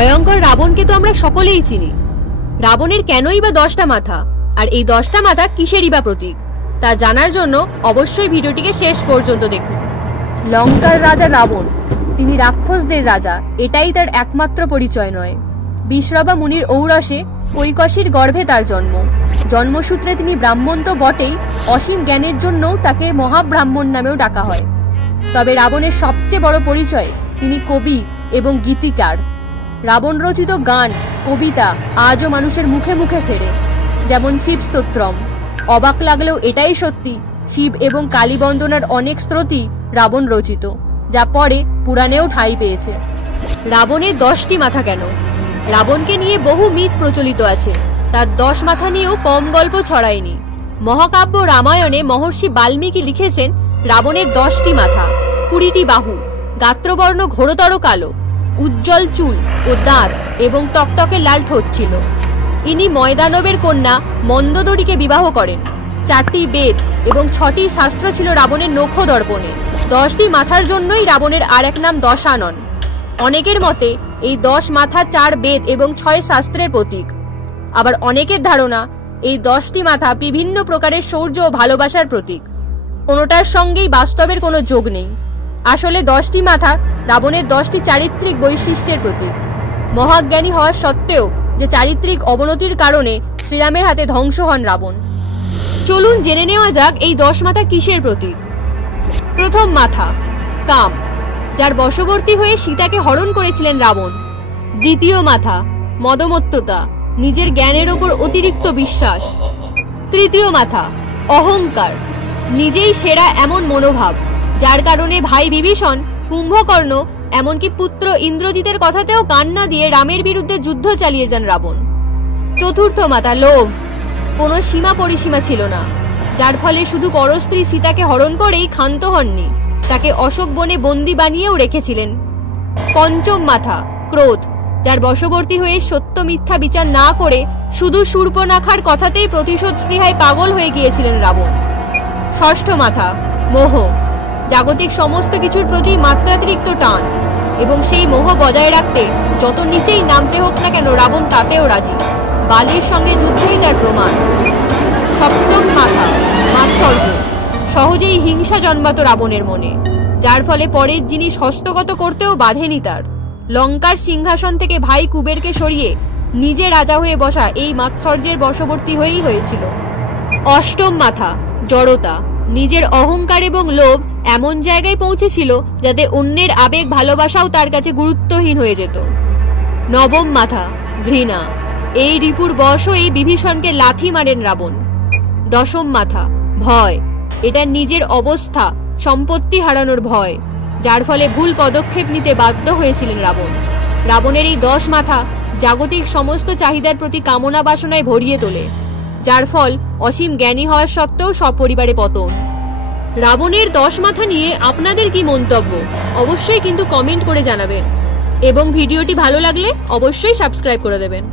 ভয়ঙ্কর রাবণকে তো আমরা সকলেই চিনি। রাবণের কেনই বা 10টা মাথা, আর এই 10টা মাথা কিসেরই বা প্রতীক, তা জানার জন্য অবশ্যই ভিডিওটিকে শেষ পর্যন্ত দেখুন। লঙ্কার রাজা রাবণ, তিনি রাক্ষসদের রাজা, এটাই তার একমাত্র পরিচয় নয়। বিশ্রবা মুনির ঔরসে কৈকসীর গর্ভে তার জন্ম। জন্মসূত্রে তিনি ব্রাহ্মণ তো বটেই, অসীম জ্ঞানের জন্যও তাকে মহাব্রাহ্মণ নামেও ডাকা হয়। তবে রাবণের সবচেয়ে বড় পরিচয়, তিনি কবি এবং গীতিকার। রাবণ রচিত গান, কবিতা আজও মানুষের মুখে মুখে ফেরে, যেমন শিব স্তোত্রম। অবাক লাগলেও এটাই সত্যি, শিব এবং কালী বন্দনার অনেক স্তোত্রই রাবণ রচিত, যা পরে পুরাণেও ঠাঁই পেয়েছে। রাবণের 10টি মাথা কেন? রাবণকে নিয়ে বহু মিথ প্রচলিত আছে, তার 10 মাথা নিয়েও কম গল্প ছড়ায়নি। মহাকাব্য রামায়ণে মহর্ষি বাল্মীকি লিখেছেন রাবণের 10টি মাথা, 20টি বাহু, গাত্রবর্ণ ঘোরতর কালো, উজ্জ্বল চুল ও দাঁত এবং টকটকে লাল ঠোঁট ছিল। ইনি ময়দানবের কন্যা মন্দোদরীকে বিবাহ করেন। 4টি বেদ এবং 6টি শাস্ত্র ছিল রাবণের নখ দর্পণে। 10টি মাথার জন্যই রাবণের আর এক নাম দশানন। অনেকের মতে এই 10 মাথা 4 বেদ এবং 6 শাস্ত্রের প্রতীক। আবার অনেকের ধারণা এই 10টি মাথা বিভিন্ন প্রকারের শৌর্য ও ভালোবাসার প্রতীক। কোনোটার সঙ্গেই বাস্তবের কোনো যোগ নেই। আসলে 10টি মাথা রাবণের 10টি চারিত্রিক বৈশিষ্ট্যের প্রতীক। মহাজ্ঞানী হওয়া সত্ত্বেও যে চারিত্রিক অবনতির কারণে শ্রীরামের হাতে ধ্বংস হন রাবণ। চলুন জেনে নেওয়া যাক এই 10 মাথা কিসের প্রতীক। প্রথম মাথা কাম, যার বশবর্তী হয়ে সীতাকে হরণ করেছিলেন রাবণ। দ্বিতীয় মাথা মদমত্ততা, নিজের জ্ঞানের ওপর অতিরিক্ত বিশ্বাস। তৃতীয় মাথা অহংকার, নিজেই সেরা এমন মনোভাব, যার কারণে ভাই বিভীষণ, কুম্ভকর্ণ এমনকি পুত্র ইন্দ্রজিতের কথাতেও কান না দিয়ে রামের বিরুদ্ধে যুদ্ধ চালিয়ে যান রাবণ। চতুর্থ মাথা লোভ, কোনো সীমা পরিসীমা ছিল না, যার ফলে শুধু পরস্ত্রী সীতাকে হরণ করেই ক্ষান্ত হননি, তাকে অশোক বনে বন্দী বানিয়েও রেখেছিলেন। পঞ্চম মাথা ক্রোধ, যার বশবর্তী হয়ে সত্য মিথ্যা বিচার না করে শুধু শূর্পণখার কথাতেই প্রতিশোধ স্পৃহায় পাগল হয়ে গিয়েছিলেন রাবণ। ষষ্ঠ মাথা মোহ, জাগতিক সমস্ত কিছুর প্রতি মাত্রাতিরিক্ত টান, এবং সেই মোহ বজায় রাখতে যত নিচেই নামতে হোক না কেন রাবণ তাতেও রাজি। বালির সঙ্গে যুদ্ধই তার প্রমাণ। সপ্তম মাথা মাৎসর্য, সহজেই হিংসা জন্মাত রাবণের মনে, যার ফলে পরের জিনিস হস্তগত করতেও বাধেনি তার। লঙ্কার সিংহাসন থেকে ভাই কুবেরকে সরিয়ে নিজে রাজা হয়ে বসা এই মাৎসর্যের বশবর্তী হয়েই হয়েছিল। অষ্টম মাথা জড়তা, নিজের অহংকার এবং লোভ এমন জায়গায় পৌঁছেছিল যাতে অন্যের আবেগ ভালোবাসাও তার কাছে গুরুত্বহীন হয়ে যেত। নবম মাথা ঘৃণা, এই রিপুর বশ এই বিভীষণকে লাথি মারেন রাবণ। দশম মাথা ভয়, এটা নিজের অবস্থা, সম্পত্তি হারানোর ভয়, যার ফলে ভুল পদক্ষেপ নিতে বাধ্য হয়েছিলেন রাবণ। রাবণের এই 10 মাথা জাগতিক সমস্ত চাহিদার প্রতি কামনা বাসনায় ভরিয়ে তোলে, যার ফল অসীম জ্ঞানী হওয়ার সত্ত্বেও সপরিবারে পতন। রাবণের 10 মাথা নিয়ে আপনাদের কি মন্তব্য অবশ্যই কিন্তু কমেন্ট করে জানাবেন, এবং ভিডিওটি ভালো লাগলে অবশ্যই সাবস্ক্রাইব করে দেবেন।